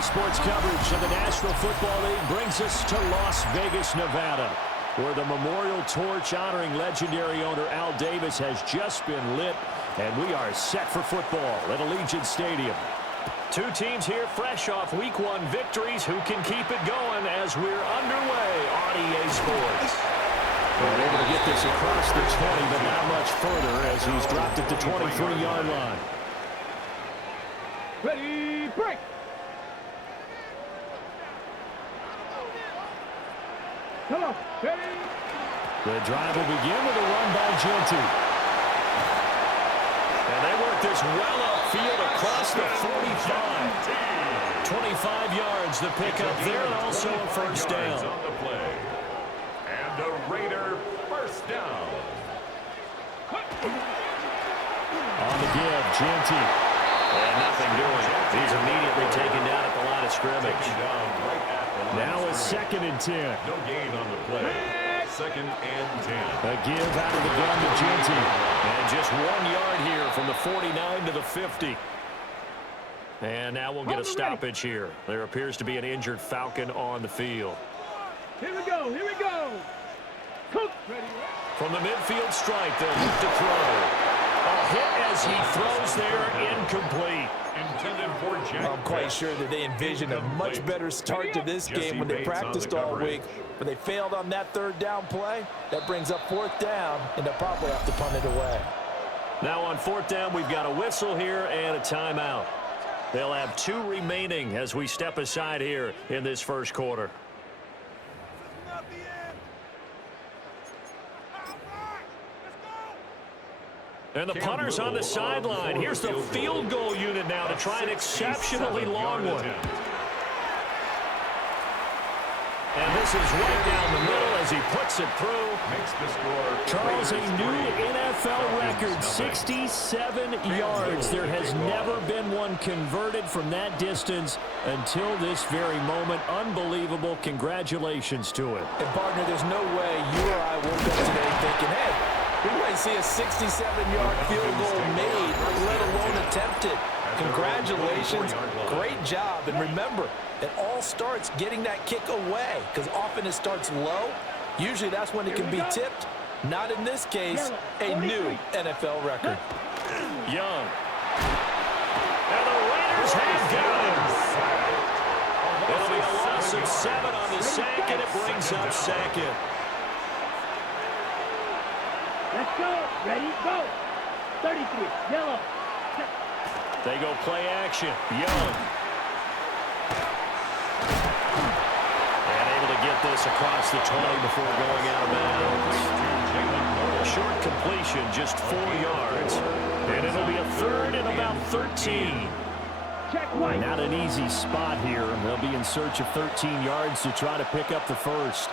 Today's sports coverage of the National Football League brings us to Las Vegas, Nevada, where the memorial torch honoring legendary owner Al Davis has just been lit, and we are set for football at Allegiant Stadium. Two teams here fresh off Week 1 victories who can keep it going as we're underway on EA Sports. We're able to get this across the 20, but not much further as he's dropped at the 23-yard line. Ready, break! Come on, ready! The drive will begin with a run by Genty. And they work this well upfield across the 45. 25 yards the pickup there, and also a first down. On the play. And a Raider first down. On the give, Genty. And nothing doing. He's immediately taken down at the line of scrimmage. Now a 2nd and 10. No gain on the play. 2nd and 10. A give out of the gun to Genty. And just 1 yard here from the 49 to the 50. And now we'll get a stoppage here. There appears to be an injured Falcon on the field. Here we go, here we go. Cook, ready. From the midfield stripe, they'll look to throw. A hit as he throws there, incomplete. Intended for Jack. I'm quite sure that they envisioned a much better start to this game when they practiced all week. But they failed on that 3rd down play. That brings up 4th down, and they'll probably have to punt it away. Now on 4th down, we've got a whistle here and a timeout. They'll have 2 remaining as we step aside here in this first quarter. And the punter's on the sideline. Here's the field goal unit now to try an exceptionally long one. And this is right down the middle as he puts it through. Makes the score. Charles, a new NFL record, 67 yards. There has never been one converted from that distance until this very moment. Unbelievable. Congratulations to it. And, partner, there's no way you or I woke up today thinking, hey, we might see a 67-yard field goal made, let alone attempted. Congratulations. Great job. And remember, it all starts getting that kick away because often it starts low. Usually that's when it can be tipped. Not in this case, a new NFL record. Young. And the Raiders have got him. It'll be a loss of 7 on the sack, and it brings up 2nd. Let's go, ready, go. 33, yellow. They go play action. Young. And able to get this across the 20 before going out of bounds. A short completion, just 4 yards. And it'll be a 3rd and about 13. Not an easy spot here. They'll be in search of 13 yards to try to pick up the first.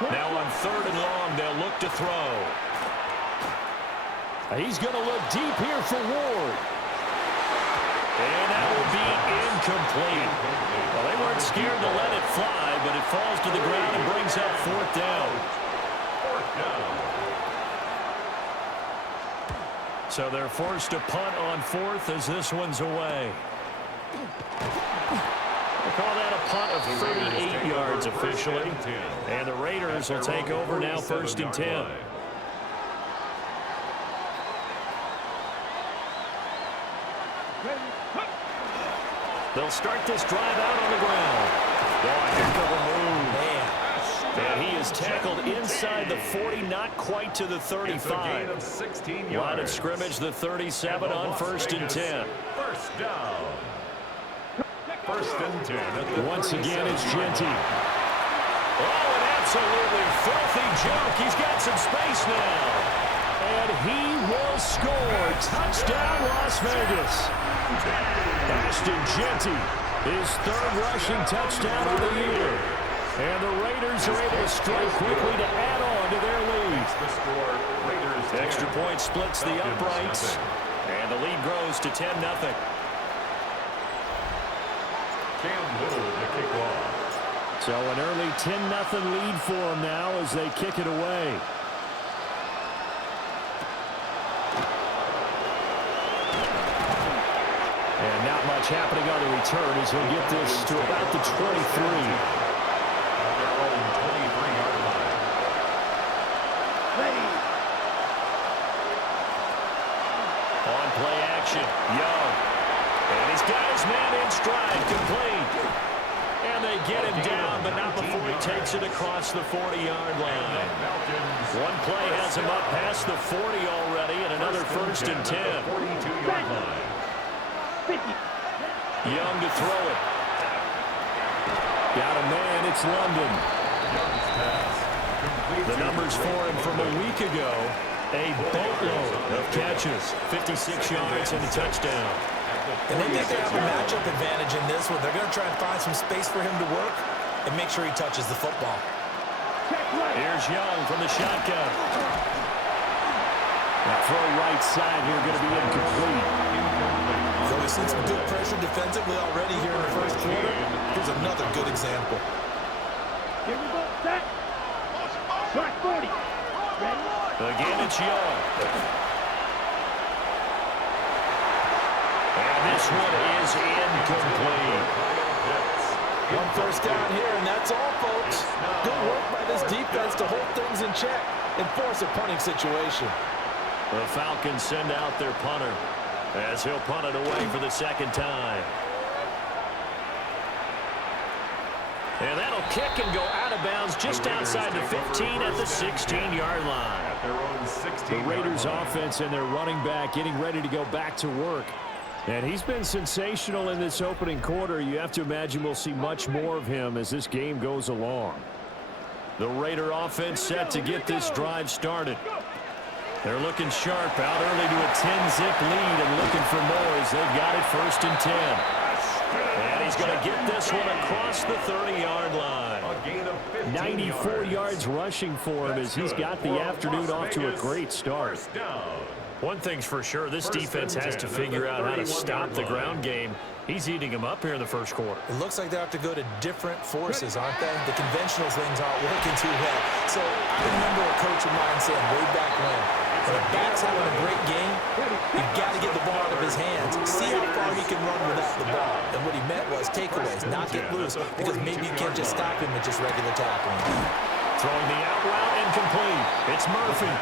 Now on 3rd and long, they'll look to throw. He's going to look deep here for Ward. And that will be incomplete. Well, they weren't scared to let it fly, but it falls to the ground and brings up 4th down. 4th down. So they're forced to punt on 4th as this one's away. We'll call that a punt of 38 yards officially. And the Raiders will take over now 1st and 10. They'll start this drive out on the ground. Oh, a heck of a move. Man. And he is tackled inside the 40, not quite to the 35. Line of scrimmage, the 37 on 1st and 10. First down. 1st and 10. Once again, it's Genty. Oh, an absolutely filthy joke. He's got some space now. And he will score. Touchdown, Las Vegas. Ashton Genty, his 3rd rushing touchdown of the year. And the Raiders are able to strike quickly to add on to their lead. Extra point splits the uprights. And the lead grows to 10-0. Cam Little to kick off. So an early 10-0 lead for them now as they kick it away. And not much happening on the return as he'll get this to about the 23. Ready. On play action, Young. And he's got his man in stride, complete. And they get him down, but not before he takes it across the 40-yard line. One play has him up past the 40 already, and another 1st and 10. 42-yard line. 50. Young to throw it. Got a man, it's London. The numbers for him from a week ago, a boatload of catches, 56 yards and a touchdown. And they think they have a matchup advantage in this one. They're going to try and find some space for him to work and make sure he touches the football. Here's Young from the shotgun. That throw right side here going to be incomplete. So we've seen some good pressure defensively already here in the first quarter. Here's another good example. Here we go. Set. Shot 40. Ready. Again, it's Young. And this one is incomplete. One first down here, and that's all, folks. Good work by this defense to hold things in check and force a punting situation. The Falcons send out their punter as he'll punt it away for the second time. And that'll kick and go out of bounds just outside the 15 at the 16-yard line. The Raiders offense and their running back getting ready to go back to work. And he's been sensational in this opening quarter. You have to imagine we'll see much more of him as this game goes along. The Raider offense set to get this drive started. They're looking sharp out early to a 10-zip lead and looking for more as they've got it 1st and 10. And he's going to get this one across the 30-yard line. 94 yards rushing for him as he's got the afternoon off to a great start. One thing's for sure, this defense has to figure out how to stop the ground game. He's eating them up here in the first quarter. It looks like they have to go to different forces, aren't they? The conventional things aren't working too well. So I remember a coach of mine saying way back when a back's having a great game, you've got to get the ball out of his hands. See how far he can run without the ball. And what he meant was takeaways, not get loose, because maybe you can't just stop him with just regular tackling. Throwing the out route incomplete. It's Murphy.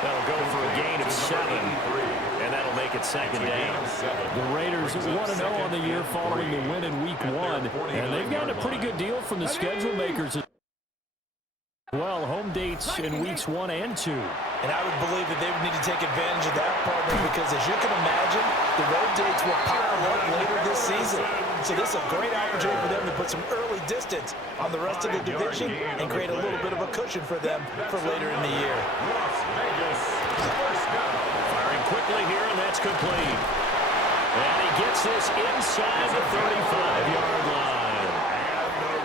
That'll go for a gain of 7, and that'll make it second down. The Raiders 1-0 on the year following the win in Week 1, and they've gotten a pretty good deal from the schedule makers as well. Home dates in Weeks 1 and 2. And I would believe that they would need to take advantage of that, partner, because as you can imagine, the road dates will pile up later this season. So this is a great opportunity for them to put some early distance on the rest of the division and create a little bit of a cushion for them for later in the year. Firing quickly here, and that's complete. And he gets this inside the 35-yard line.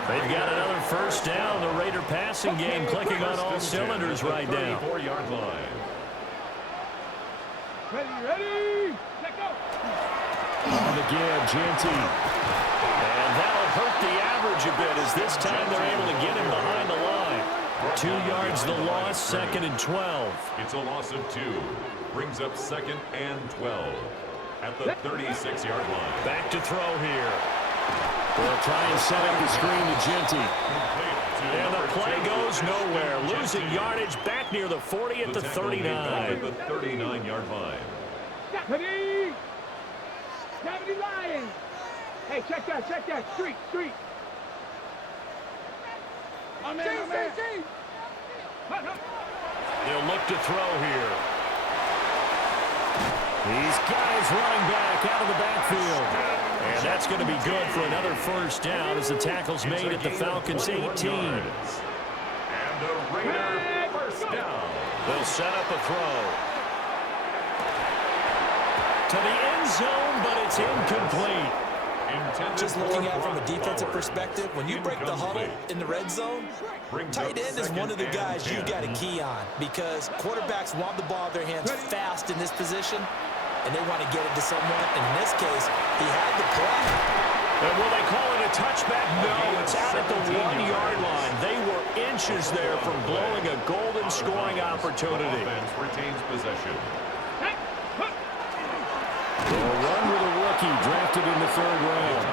They've got another first down. The Raider passing game clicking on all cylinders right now. Ready. Let go. On the give, Genty. And that'll hurt the average a bit as this time they're able to get him behind the line. 2 yards the loss, 2nd and 12. It's a loss of 2. Brings up 2nd and 12 at the 36-yard line. Back to throw here. They'll try and set up the screen to Genty. And the play goes nowhere. Losing yardage back near the 40 at the 39. At the 39-yard line. Ready. 70 Lions. Hey, check that. Street. My man. They'll look to throw here. These guys running back out of the backfield. And that's going to be good for another first down as the tackle's made at the Falcons' 18. And the Raider first down. They'll set up a throw. To the end zone, but it's incomplete. Just looking at it from a defensive perspective, when you break the huddle in the red zone, tight end is one of the guys you've got to key on because quarterbacks want the ball in their hands fast in this position, and they want to get it to someone. And in this case, he had the play. And will they call it a touchback? No, it's out at the 1-yard line. They were inches there from blowing a golden scoring opportunity. Offense retains possession. They'll run with a rookie, drafted in the 3rd round.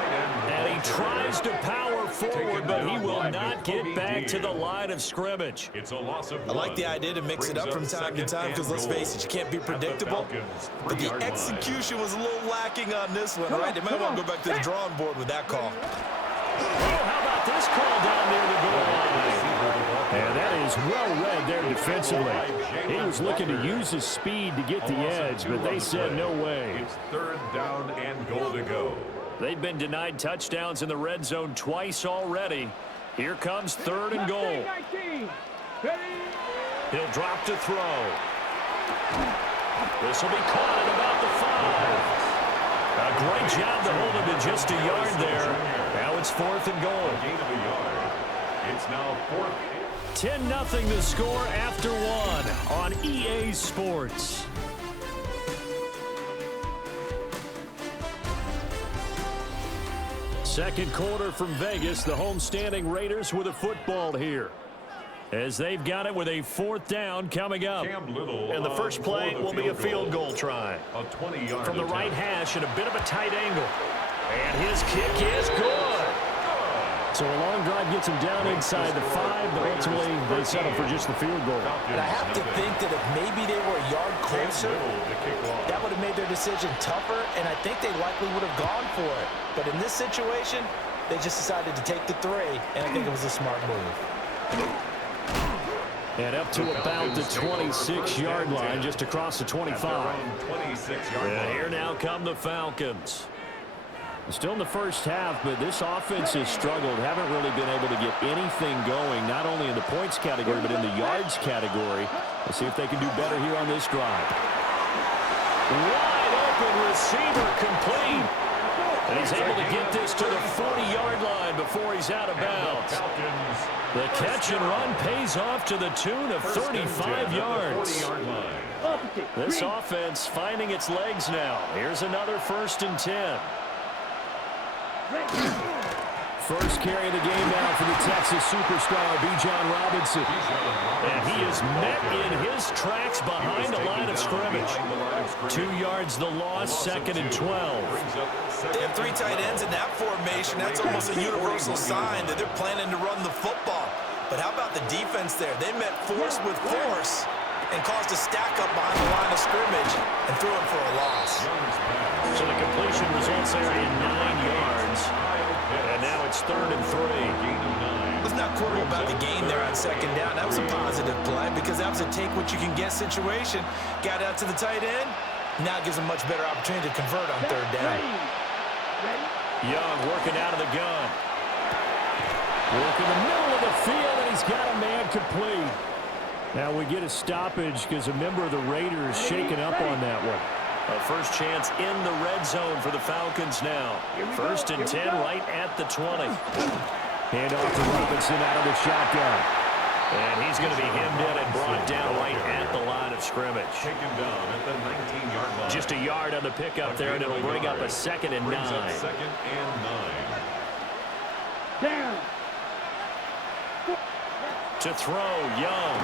And he tries to power forward, but he will not get back to the line of scrimmage. It's a loss of 1. I like the idea to mix it up from time to time because, let's face it, you can't be predictable. But the execution was a little lacking on this one, right? They might want to go back to the drawing board with that call. Oh, how about this call down near the goal line? And that is well read there defensively. He was looking to use his speed to get the edge, but they said no way. It's 3rd down and goal to go. They've been denied touchdowns in the red zone twice already. Here comes 3rd and goal. He'll drop to throw. This will be caught at about the 5. A great job to hold him to just a yard there. Now it's 4th and goal. Gain of a yard. It's now 4th. 10-0 the score after 1 on EA Sports. Second quarter from Vegas. The homestanding Raiders with a football here, as they've got it with a 4th down coming up. And the first play will be a field goal try. A 20-yard From the right hash at a bit of a tight angle. And his kick is good. So a long drive gets him down inside the 5, but ultimately they settle for just the field goal. And I have to think that if maybe they were a yard closer, that would have made their decision tougher, and I think they likely would have gone for it. But in this situation, they just decided to take the 3, and I think it was a smart move. And up to about the 26-yard line, just across the 25. And here now come the Falcons. Still in the first half, but this offense has struggled. Haven't really been able to get anything going, not only in the points category, but in the yards category. Let's see if they can do better here on this drive. Wide open receiver complete. And he's able to get this to the 40-yard line before he's out of bounds. The catch and run pays off to the tune of 35 yards. This offense finding its legs now. Here's another 1st and 10. First carry of the game now for the Texas superstar, Bijan Robinson. And he is met in his tracks behind the line of scrimmage. 2 yards the loss, 2nd and 12. They have 3 tight ends in that formation. That's almost a universal sign that they're planning to run the football. But how about the defense there? They met force with force and caused a stack up behind the line of scrimmage and threw it for a loss. So the completion results there in 9 yards. And now it's 3rd and 3. Let's not quibble about the gain there on 2nd down. That was a positive play because that was a take-what-you-can-get situation. Got out to the tight end. Now it gives them a much better opportunity to convert on 3rd down. Young working out of the gun. Working the middle of the field, and he's got a man complete. Now we get a stoppage because a member of the Raiders shaken up on that one. A first chance in the red zone for the Falcons now. 1st and 10 right at the 20. Hand off to Robinson out of the shotgun. And he's going to be hemmed in and brought down right at the line of scrimmage. Taken down at the 19-yard line. Just a yard on the pickup there, and it'll bring up a 2nd and 9. 2nd and 9. Down. To throw, Young.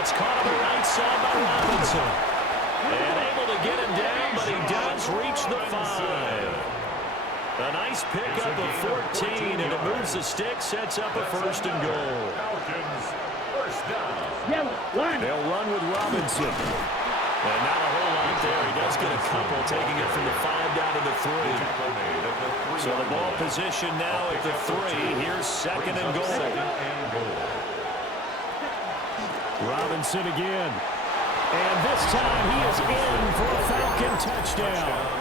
It's caught on the right side by Robinson. And able to get him down, but he does reach the 5. A nice pickup of 14, and it moves the stick, sets up a 1st and goal. Falcons, 1st down. They'll run with Robinson. And not a whole lot there. He does get a couple, taking it from the 5 down to the 3. So the ball position now at the 3. Here's 2nd and goal. Robinson again. And this time he is in for a Falcon touchdown.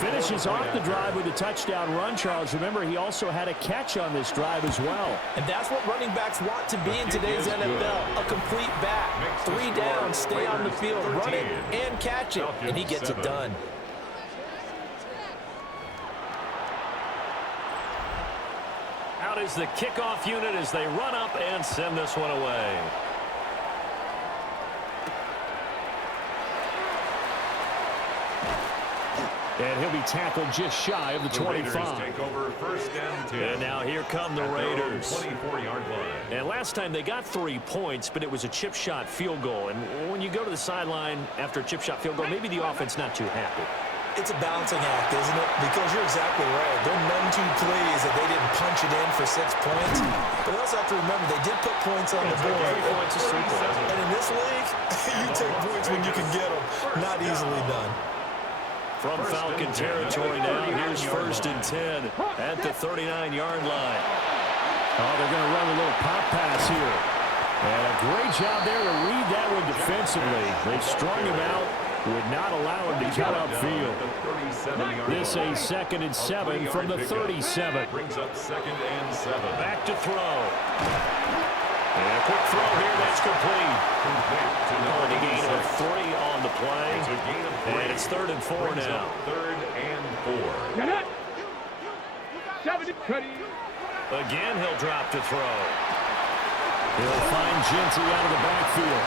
Finishes off the drive with a touchdown run, Charles. Remember, he also had a catch on this drive as well. And that's what running backs want to be in today's NFL, a complete back. 3 down, stay on the field, run it and catch it, and he gets it done. Out is the kickoff unit as they run up and send this one away. And he'll be tackled just shy of the 25. Take over 1st and 10. And now here come the Raiders. 24-yard line. And last time they got 3 points, but it was a chip shot field goal. And when you go to the sideline after a chip shot field goal, maybe the offense not too happy. It's a balancing act, isn't it? Because you're exactly right. They're none too pleased that they didn't punch it in for 6 points. But we also have to remember they did put points on the board. 3 points is 3 points. And in this league, you take points when you can get them. Not easily done. From Falcon territory now, here's 1st and 10 at the 39-yard line. Oh, they're going to run a little pop pass here. And a great job there to read that one defensively. They strung him out, would not allow him to cut upfield. This a 2nd and 7 from the 37. Brings up 2nd and 7. Back to throw. And a quick throw here, that's complete. Calling a gain of 3 on the play. And it's 3rd and 4 now. 3rd and 4. Get it. 70. Again, he'll drop to throw. He'll find Genty out of the backfield.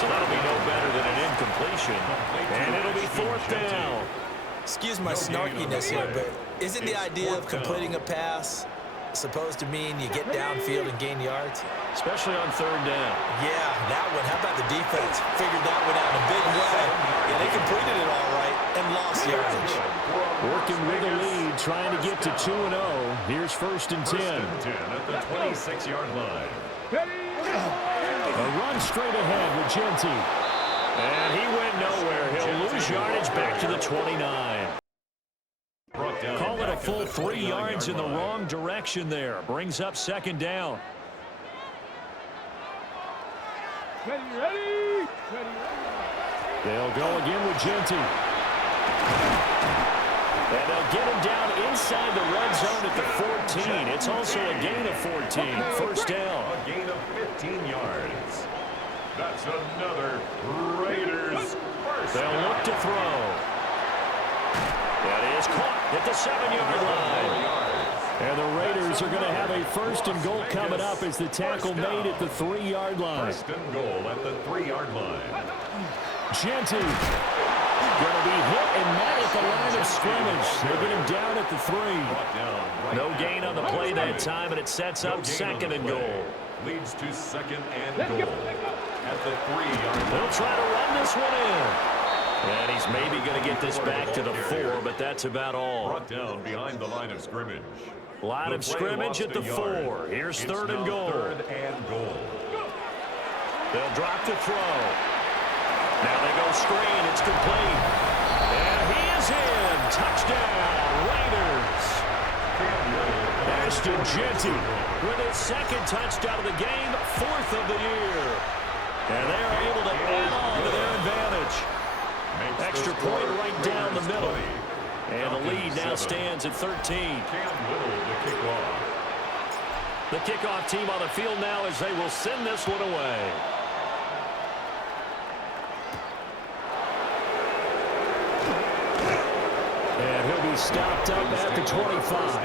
So that'll be no better than an incompletion. And it'll be 4th down. Excuse my snarkiness here, but isn't the idea of completing a pass supposed to mean you get downfield and gain yards? Especially on 3rd down. Yeah, that one. How about the defense? Figured that one out in a big way. Yeah, they completed it all right and lost yardage. Working with a lead, trying to get to 2-0. Here's 1st and 10. 1st and 10 at the 26-yard line. A run straight ahead with Genty. And he went nowhere. He'll lose yardage back to the 29. Call it a full 3 yards in the wrong direction there. Brings up 2nd down. Ready. They'll go again with Genty. And they'll get him down inside the red zone at the 14. It's also a gain of 14. 1st down. A gain of 15 yards. That's another Raiders 1st. They'll look to throw. That is caught at the 7-yard line. And the Raiders are going to have a 1st and goal coming up as the tackle made at the 3-yard line. 1st and goal at the 3-yard line. Genty going to be hit and met at the line of scrimmage. They get him down at the 3. No gain on the play that time, and it sets up 2nd and goal. Leads to 2nd and goal at the 3-yard line. They'll try to run this one in. And he's maybe going to get this back to the 4, but that's about all. Brought down behind the line of scrimmage. Line of scrimmage at the 4. Here's 3rd and goal. 3rd and goal. They'll drop to throw. Now they go screen. It's complete. And he is in. Touchdown, Raiders. Ashton Genty with his 2nd touchdown of the game, 4th of the year. And they're able to add on to their advantage. Extra point right down the middle. And the lead now stands at 13. The kickoff team on the field now as they will send this one away. And he'll be stopped up at the 25.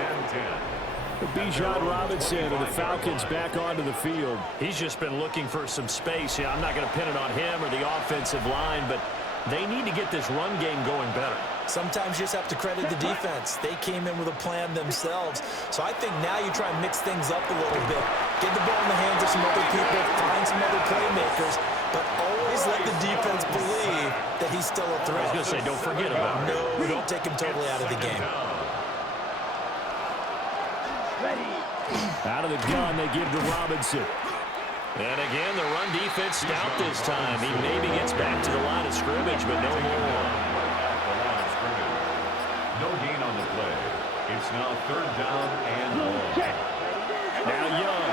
Bijan Robinson of the Falcons back onto the field. He's just been looking for some space. Yeah, I'm not going to pin it on him or the offensive line, but they need to get this run game going better. Sometimes you just have to credit the defense. They came in with a plan themselves. So I think now you try and mix things up a little bit. Get the ball in the hands of some other people, find some other playmakers, but always let the defense believe that he's still a threat. I was going to say, don't forget about him. No, don't take him totally out of the game. Out of the gun, they give to Robinson. And again, the run defense stout this time. He maybe gets back to the line of scrimmage, but no more. No gain on the play. It's now 3rd down and long. Now Young.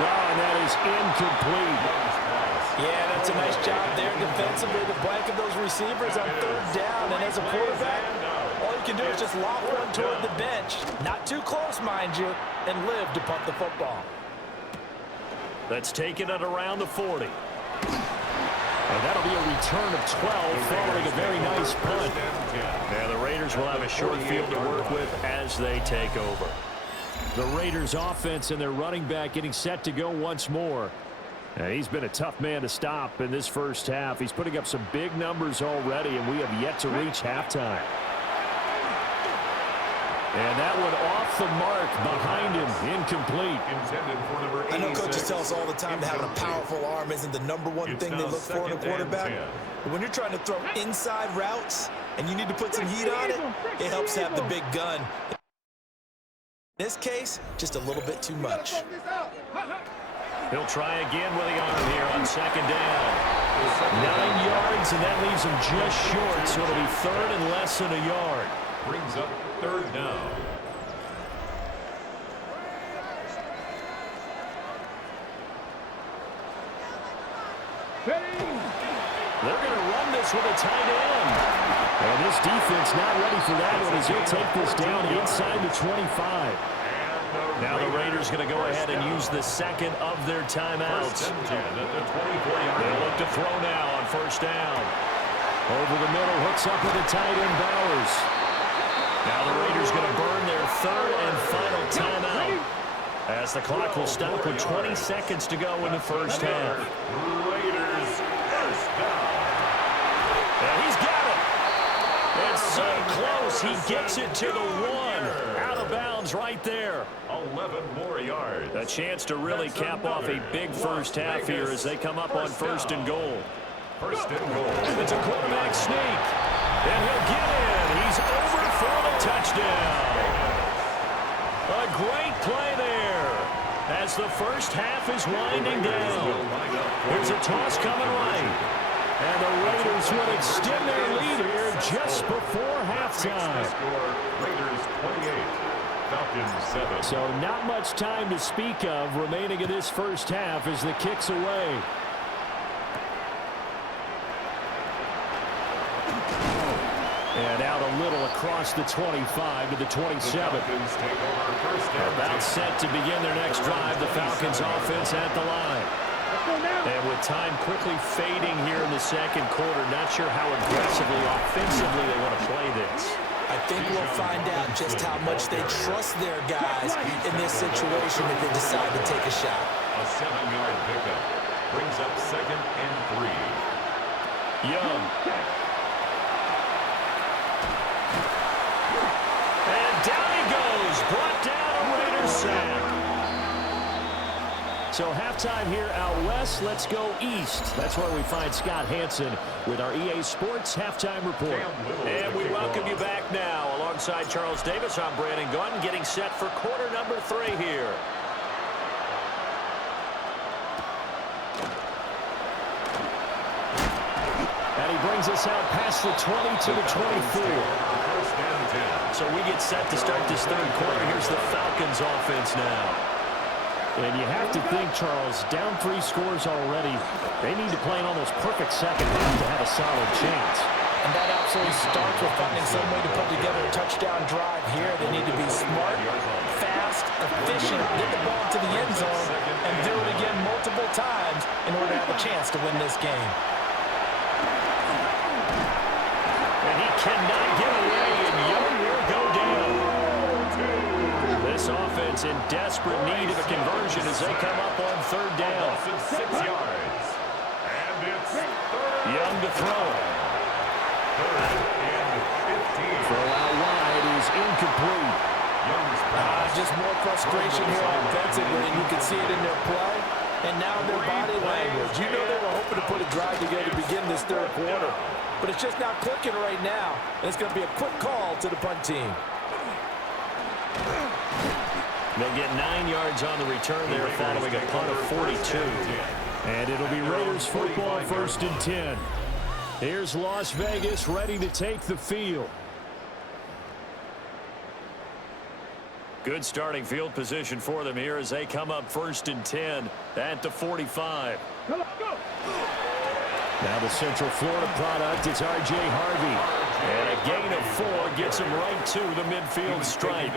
Oh, and that is incomplete. Yeah, that's a nice job there defensively to blanket those receivers on 3rd down. And as a quarterback, all you can do is just lob one toward the bench. Not too close, mind you, and live to punt the football. Let's take it at around the 40. And that'll be a return of 12 following a very nice punt. And the Raiders will have a short field to work with as they take over. The Raiders offense and their running back getting set to go once more. And he's been a tough man to stop in this first half. He's putting up some big numbers already, and we have yet to reach halftime. And that one off the mark behind him, incomplete. I know coaches tell us all the time that having a powerful arm isn't the number one thing they look for in a quarterback. But when you're trying to throw inside routes and you need to put some heat on it, it helps have the big gun. In this case, just a little bit too much. He'll try again with the arm here on second down. 9 yards, and that leaves him just short, so it'll be third and less than a yard. Brings up third down. They're going to run this with a tight end. And this defense not ready for that one as he'll take this down inside the 25. Now the Raiders going to go ahead and use the second of their timeouts. They look to throw now on first down. Over the middle, hooks up with the tight end Bowers. Now the Raiders going to burn their third and final timeout as the clock will stop with 20 seconds to go in the first half. Raiders first down. And he's got it. It's so close. He gets it to the 1. Out of bounds right there. 11 more yards. A chance to really cap off a big first half here as they come up on first and goal. First and goal. It's a quarterback sneak. And he'll get in. He's over for the touchdown. A great play there as the first half is winding down. There's a toss coming right. And the Raiders would extend their lead here just before halftime. Raiders 28, Falcons 7. So not much time to speak of remaining in this first half as the kick's away. And out a little across the 25 to the 27. About set to begin their next drive. The Falcons offense at the line. And with time quickly fading here in the second quarter, not sure how aggressively, offensively they want to play this. I think we'll find out just how much they trust their guys in this situation if they decide to take a shot. A 7-yard pickup brings up second and 3. Young. And down he goes. Brought down a Raiders sack. So halftime here out west. Let's go east. That's where we find Scott Hansen with our EA Sports Halftime Report. And we welcome you back now. Alongside Charles Davis, I'm Brandon Gunn, getting set for quarter number 3 here. And he brings us out past the 20 to the 24. So we get set to start this third quarter. Here's the Falcons offense now. And you have to think, Charles, down 3 scores already. They need to play an almost perfect second half to have a solid chance. And that absolutely starts with finding some way to put together a touchdown drive here. They need to be smart, fast, efficient, get the ball to the end zone, and do it again multiple times in order to have a chance to win this game. And he cannot get away, and Young will go down. This offense in desperate need of a conversion as they come up on third down. 6 yards. And it's Young to throw. third and 15. Throw out wide is incomplete. Young's pass. Just more frustration here offensively, and you can see it in their play and now in their body language. You know they were hoping to put a drive together to begin this third quarter, but it's just not clicking right now, and it's going to be a quick call to the punt team. They'll get 9 yards on the return there following a punt of 42. And it'll be Raiders football, first and 10. Here's Las Vegas ready to take the field. Good starting field position for them here as they come up first and 10 at the 45. Now the Central Florida product, it's R.J. Harvey. And a gain of 4 gets him right to the midfield stripe.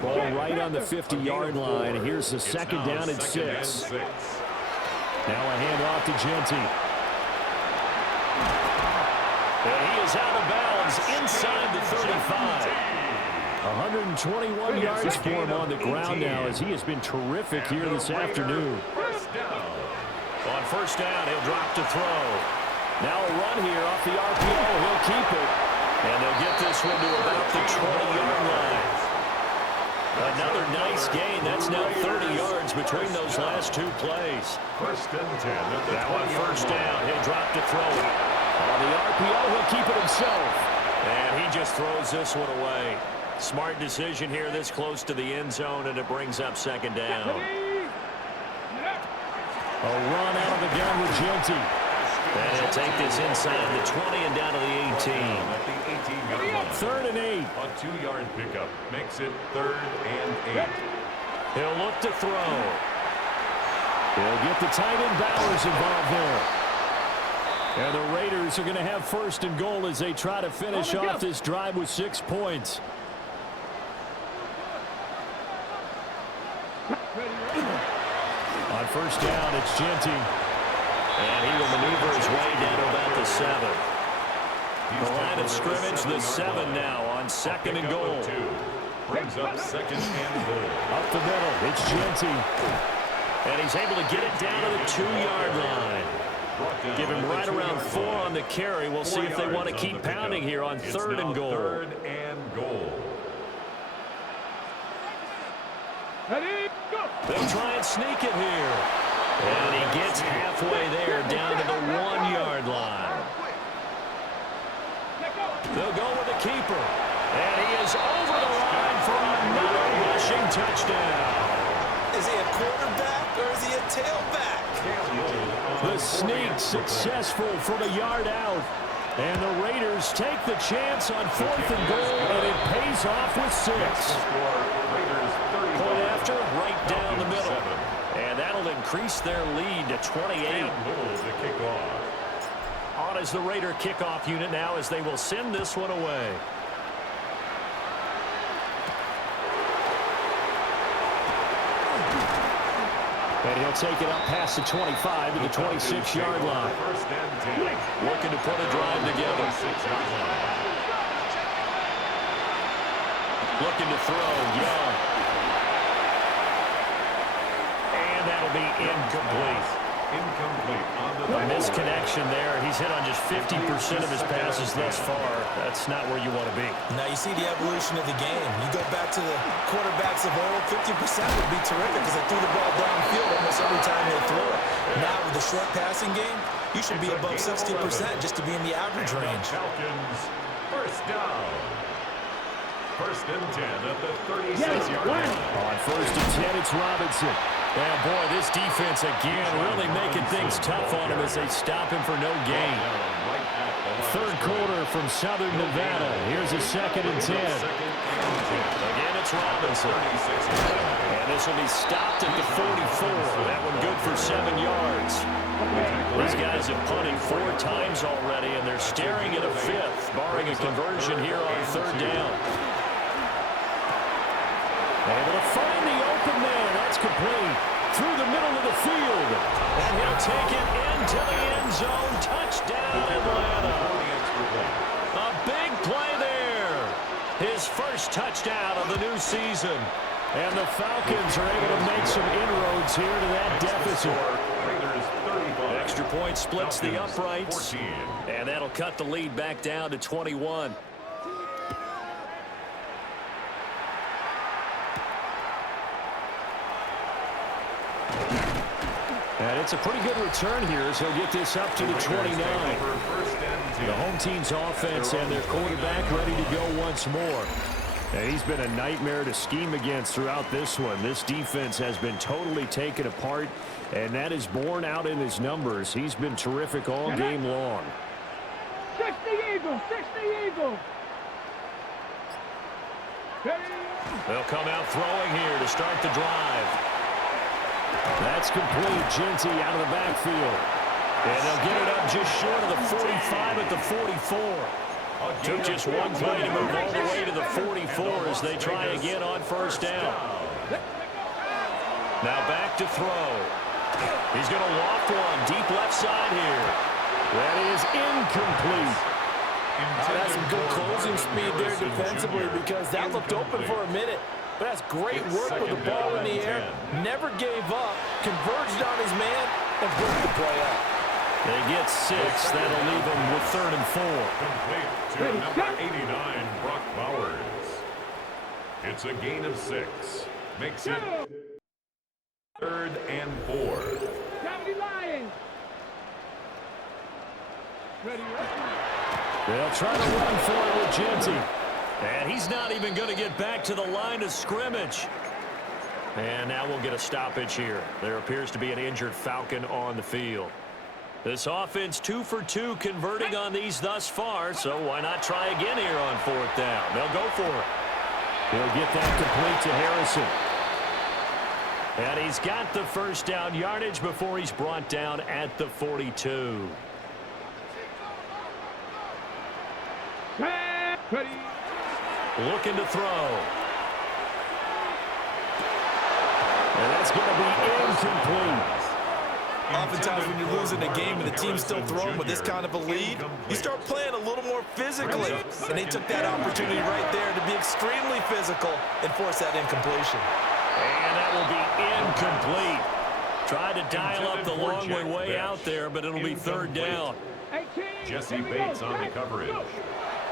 Ball right on the 50-yard line. Here's the second down and 6. Now a handoff to Genty. And he is out of bounds inside the 35. 121 yards for him on the ground now as he has been terrific here this afternoon. First down. On first down, he'll drop to throw. Now a run here off the RPO. He'll keep it. And they'll get this one to about the 20-yard line. Another nice gain. That's now 30 yards between those last two plays. First and 10. Now on first down, he'll drop to throw it. On the RPO, he'll keep it himself. And he just throws this one away. Smart decision here this close to the end zone, and it brings up second down. A run out of the gun with Genty. And he'll take this inside the 20 and down to the 18. At the 18-yard line. 3rd and 8. A 2-yard pickup makes it 3rd and 8. He'll look to throw. He'll get the tight end Bowers involved there. And the Raiders are going to have 1st and goal as they try to finish off this drive with 6 points. On first down, it's Genty. And he will maneuver his way down to about the 7. The line of scrimmage, the 7 now on 2nd and goal. Brings up 2nd and goal. Up the middle, it's Genty. And he's able to get it down to the 2-yard line. Give him right around 4 on the carry. We'll see if they want to keep pounding here on 3rd and goal. 3rd and goal. They'll try and sneak it here. And he gets halfway there down to the 1-yard line. They'll go with the keeper. And he is over the line for another rushing touchdown. Is he a quarterback or is he a tailback? The sneak successful from a yard out. And the Raiders take the chance on 4th and goal, and it pays off with 6. Point after, right down the middle. And that'll increase their lead to 28. On as the Raider kickoff unit now as they will send this one away. And he'll take it up past the 25 to the 26-yard line. Looking to put a drive together. Looking to throw, Young. And that'll be incomplete. A misconnection there. He's hit on just 50% of his passes thus far. That's not where you want to be. Now you see the evolution of the game. You go back to the quarterbacks of old, 50% would be terrific because they threw the ball downfield almost every time they throw it. Now with the short passing game, you should be above 60% just to be in the average range. Falcons, first down. 1st and 10 at the 36-yard line. On 1st and 10, it's Robinson. And boy, this defense again really making things tough on him as they stop him for no gain. 3rd quarter from Southern Nevada. Here's a 2nd and 10. Again, it's Robinson. And this will be stopped at the 44. That one good for 7 yards. These guys have punted 4 times already, and they're staring at a 5th, barring a conversion here on 3rd down. Able to find the open man. That's complete. Through the middle of the field. And he'll take it into the end zone. Touchdown, Atlanta. A big play there. His first touchdown of the new season. And the Falcons are able to make some inroads here to that deficit. Extra point splits the uprights. And that'll cut the lead back down to 21. And it's a pretty good return here as he'll get this up to the 29. The home team's offense and their quarterback ready to go once more. And he's been a nightmare to scheme against throughout this one. This defense has been totally taken apart, and that is borne out in his numbers. He's been terrific all game long. 60 Eagles, 60 Eagles. They'll come out throwing here to start the drive. That's complete. Genty out of the backfield. And they'll get it up just short of the 45 at the 44. Took just one play to move all the way to the 44 as they try again on first down. Now back to throw. He's going to loft one deep left side here. That is incomplete. That's some good closing speed there defensively because that looked open for a minute. But that's great work with the ball in the air. Never gave up. Converged on his man. and work the play out. They get 6. That'll leave them with 3rd and 4. Complete to number 89, Brock Bowers. It's a gain of 6. Makes it 3rd and 4. They'll try to run for it with Genty. And he's not even going to get back to the line of scrimmage. And now we'll get a stoppage here. There appears to be an injured Falcon on the field. This offense 2 for 2 converting on these thus far, so why not try again here on 4th down? They'll go for it. He'll get that complete to Harrison. And he's got the 1st down yardage before he's brought down at the 42. Looking to throw. And that's going to be incomplete. Oftentimes when you're losing a game and the team's still throwing with this kind of a lead, you start playing a little more physically. And they took that opportunity right there to be extremely physical and force that incompletion. And that will be incomplete. Tried to dial up the long way out there, but it'll be 3rd down. Jesse Bates on the coverage.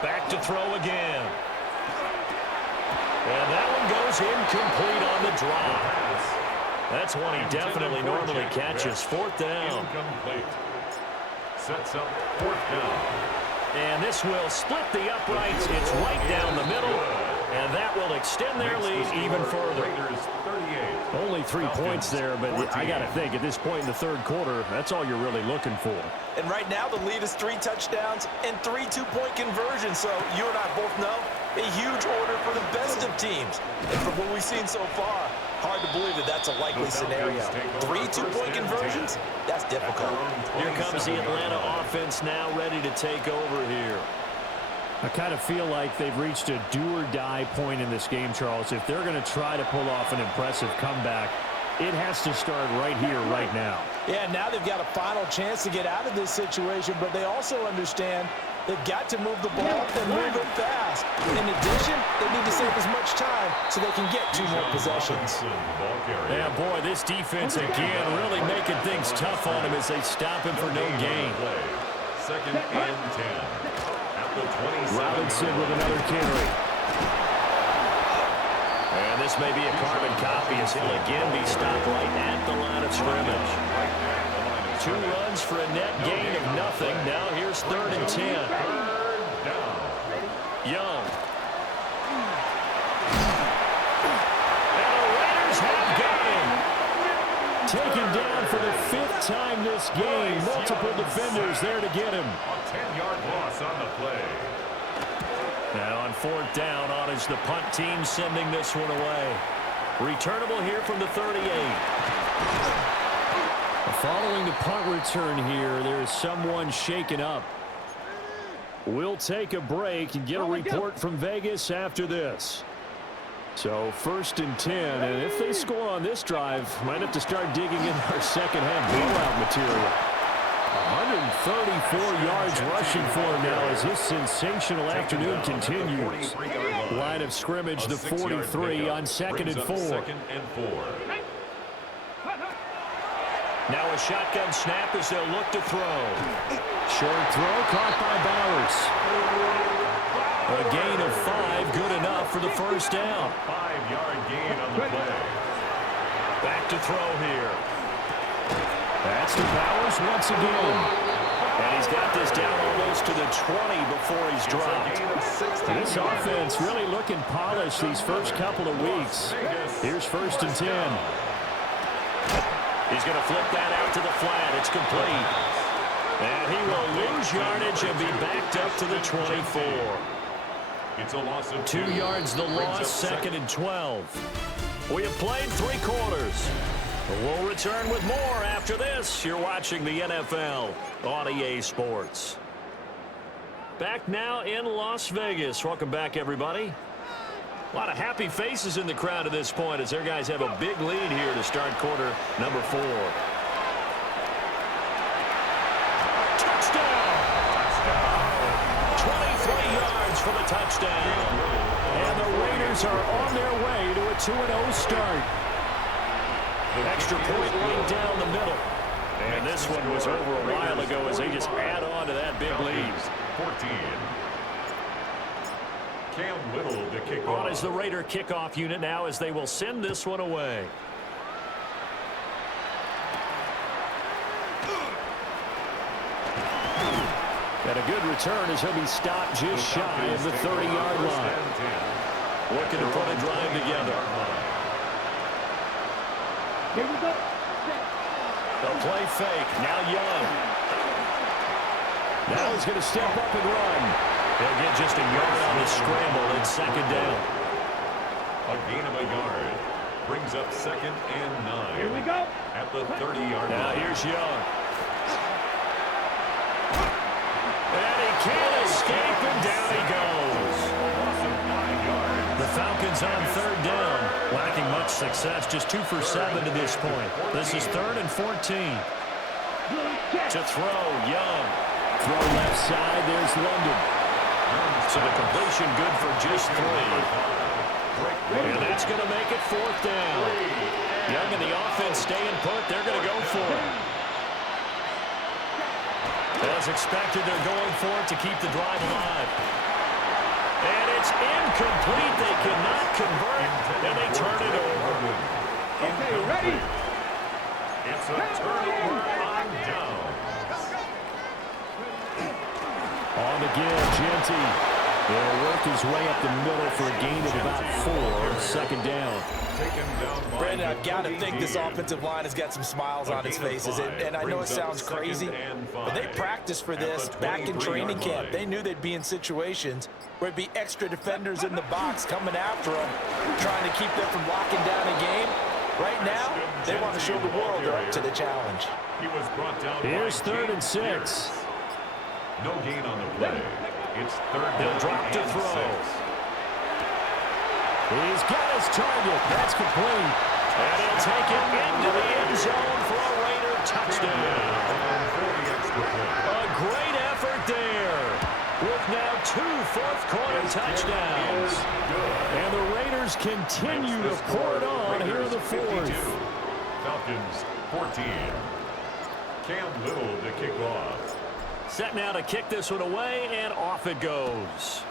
Back to throw again. And that one goes incomplete on the drop. That's one he definitely normally catches. 4th down. Incomplete. Sets up 4th down. And this will split the uprights. It's right down the middle. And that will extend their lead even further. Raiders 38. Only 3 points there, but I got to think at this point in the 3rd quarter, that's all you're really looking for. And right now the lead is 3 touchdowns and 3 two-point conversions. So you and I both know a huge order for the best of teams. And from what we've seen so far, hard to believe that that's a likely scenario. 3 two-point conversions? That's difficult. Here comes the Atlanta offense now ready to take over here. I kind of feel like they've reached a do-or-die point in this game, Charles. If they're going to try to pull off an impressive comeback, it has to start right here, right now. Yeah, now they've got a final chance to get out of this situation, but they also understand they've got to move the ball and move it fast. In addition, they need to save as much time so they can get 2 more possessions. Yeah, boy, this defense again really making things tough on him as they stop him for no gain. 2nd and 10. Robinson with another carry. And this may be a carbon copy as he'll again be stopped right at the line of scrimmage. 2 runs for a net gain of nothing. Now here's 3rd and 10. Young. And the Raiders have got him. Taken down for the 5th time this game. Multiple defenders there to get him. A 10-yard loss on the play. Now on 4th down, on is the punt team sending this one away. Returnable here from the 38. Following the punt return here, there is someone shaken up. We'll take a break and get a report from Vegas after this. So 1st and 10, and if they score on this drive, might have to start digging in our second-half blowout material. 134 yards rushing for him now as this sensational afternoon continues. Line of scrimmage, the 43 on 2nd and 4. Now a shotgun snap as they'll look to throw. Short throw caught by Bowers. A gain of 5, good enough for the 1st down. 5-yard gain on the play. Back to throw here. That's to Bowers once again. And he's got this down almost to the 20 before he's dropped. This offense really looking polished these first couple of weeks. Here's 1st and 10. He's going to flip that out to the flat. It's complete. And he will lose yardage and be backed up to the 24. It's a loss of 2 yards the loss, 2nd and 12. We have played 3 quarters. We'll return with more after this. You're watching the NFL on EA Sports. Back now in Las Vegas. Welcome back, everybody. A lot of happy faces in the crowd at this point as their guys have a big lead here to start quarter number 4. Touchdown! 23 yards for the touchdown. And the Raiders are on their way to a 2-0 start. Extra point right down the middle. And this one was over a while ago as they just add on to that big lead. 14. Cam Little to kick off. On is the Raider kickoff unit now as they will send this one away. And a good return as he'll be stopped just shy of the 30-yard line. Looking to put a drive together. Here we go. They'll play fake. Now Young. Now he's going to step up and run. He'll get just a yard on the scramble. It's second down. A gain of a yard. Brings up 2nd and 9. Here we go. At the 30-yard line. Now here's Young. And he can't escape, and down he goes. The Falcons on 3rd down. Lacking much success. Just 2 for 7 to this point. This is 3rd and 14. To throw, Young. Throw left side. There's London. So the completion good for just 3. And that's going to make it 4th down. Young and the offense staying put. They're going to go for it. As expected, they're going for it to keep the drive alive. And it's incomplete. They cannot convert, and they turn it over. Okay, ready? It's a turnover on down. On the give, Genty. He'll work his way up the middle for a gain of about 4. 2nd down. Brandon, I've got to think this offensive line has got some smiles on its faces. And I know it sounds crazy, but they practiced for this back in training camp. They knew they'd be in situations where it'd be extra defenders in the box coming after them, trying to keep them from locking down a game. Right now, they want to show the world they're up to the challenge. Here's 3rd and 6. No gain on the play. It's 3rd He'll down drop to and throw. 6. He's got his target. That's complete. And he'll take it into the end zone for a Raider touchdown. A great effort there. With now 2 fourth-quarter touchdowns. And the Raiders continue to pour it on here in the 4th. Falcons 14. Cam Little to kick off. Set now to kick this one away, and off it goes.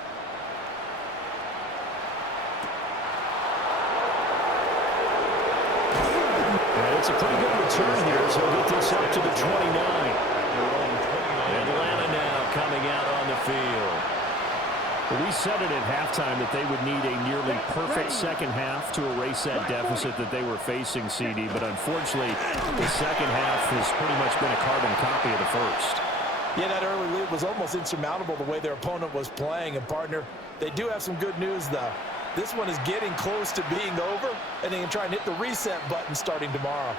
And it's a pretty good return here, so he'll get this up to the 29. Atlanta now coming out on the field. Well, we said it at halftime that they would need a nearly perfect second half to erase that deficit that they were facing, CD. But unfortunately, the second half has pretty much been a carbon copy of the first. Yeah, that early lead was almost insurmountable the way their opponent was playing. And, partner, they do have some good news, though. This one is getting close to being over, and they can try and hit the reset button starting tomorrow.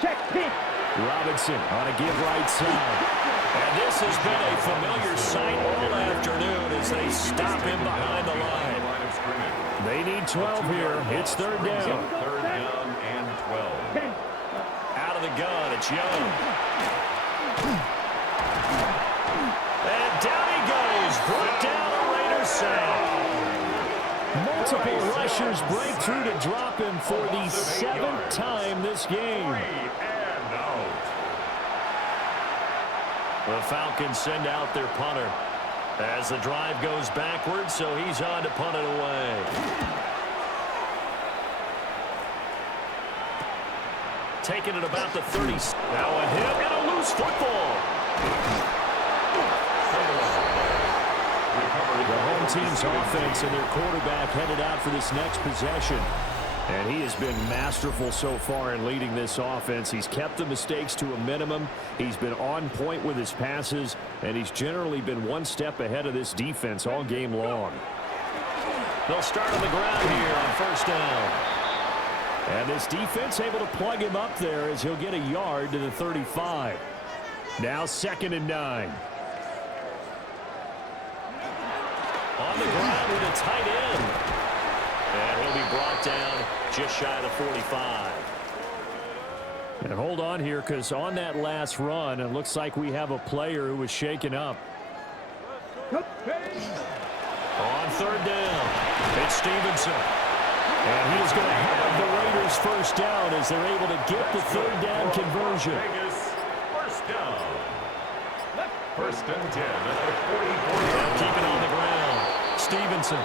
Check pitch. Robinson on a give right side. And this has been a familiar sight all afternoon as they stop him behind the line. They need 12 here. It's 3rd down. 3rd down and 12. Out of the gun, it's Young. And down he goes. Brought down a Raiders sack. Multiple rushers break through to drop him for the 7th time this game. The Falcons send out their punter as the drive goes backwards, so he's on to punt it away. Taking it about the 30. Now a hit and a loose football. The home team's offense and their quarterback headed out for this next possession. And he has been masterful so far in leading this offense. He's kept the mistakes to a minimum. He's been on point with his passes, and he's generally been one step ahead of this defense all game long. They'll start on the ground here on 1st down. And this defense able to plug him up there as he'll get a yard to the 35. Now 2nd and 9. On the ground with a tight end. And he'll be brought down just shy of the 45. And hold on here, because on that last run, it looks like we have a player who was shaken up. On 3rd down, it's Stevenson. And he is going to have the Raiders first down as they're able to get the third down conversion. Vegas, first down. First and 10 at the 44. Keep it on the ground. Stevenson.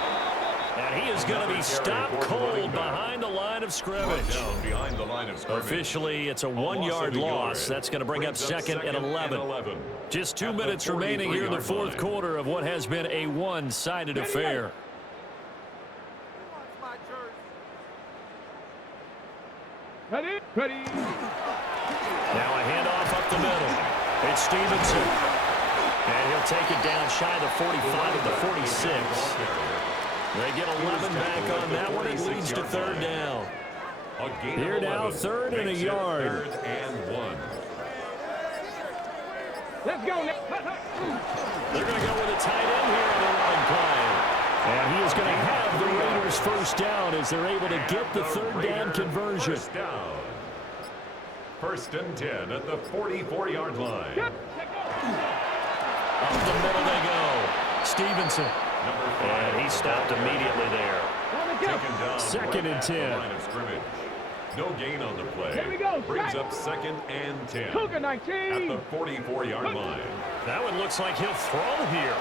And he is going to be stopped cold behind the line of scrimmage. Down behind the line of scrimmage. Officially, it's a one-yard loss. That's going to bring up second and 11. Just 2 minutes remaining here in the fourth quarter of what has been a one-sided affair. Ready? Ready. Now a handoff up the middle. It's Stevenson. And he'll take it down shy of the 45 of the 46. They get 11 back on that one. It leads to third down. Here now, third and a yard. Third and 1. Let's go. They're going to go with a tight end here on the run play. And he is going to have the Raiders first down as they're able to get the third down conversion. First down. First and 10 at the 44-yard line. Up the middle they go. Stevenson. And he stopped immediately there. Taken down second and 10. Line of scrimmage. No gain on the play. Here we go. Brings up second and 10. Cougar 19. At the 44-yard line. That one looks like he'll throw here.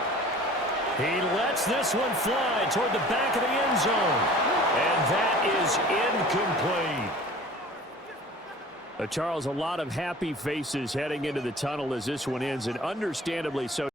He lets this one fly toward the back of the end zone. And that is incomplete. Charles, a lot of happy faces heading into the tunnel as this one ends, and understandably so.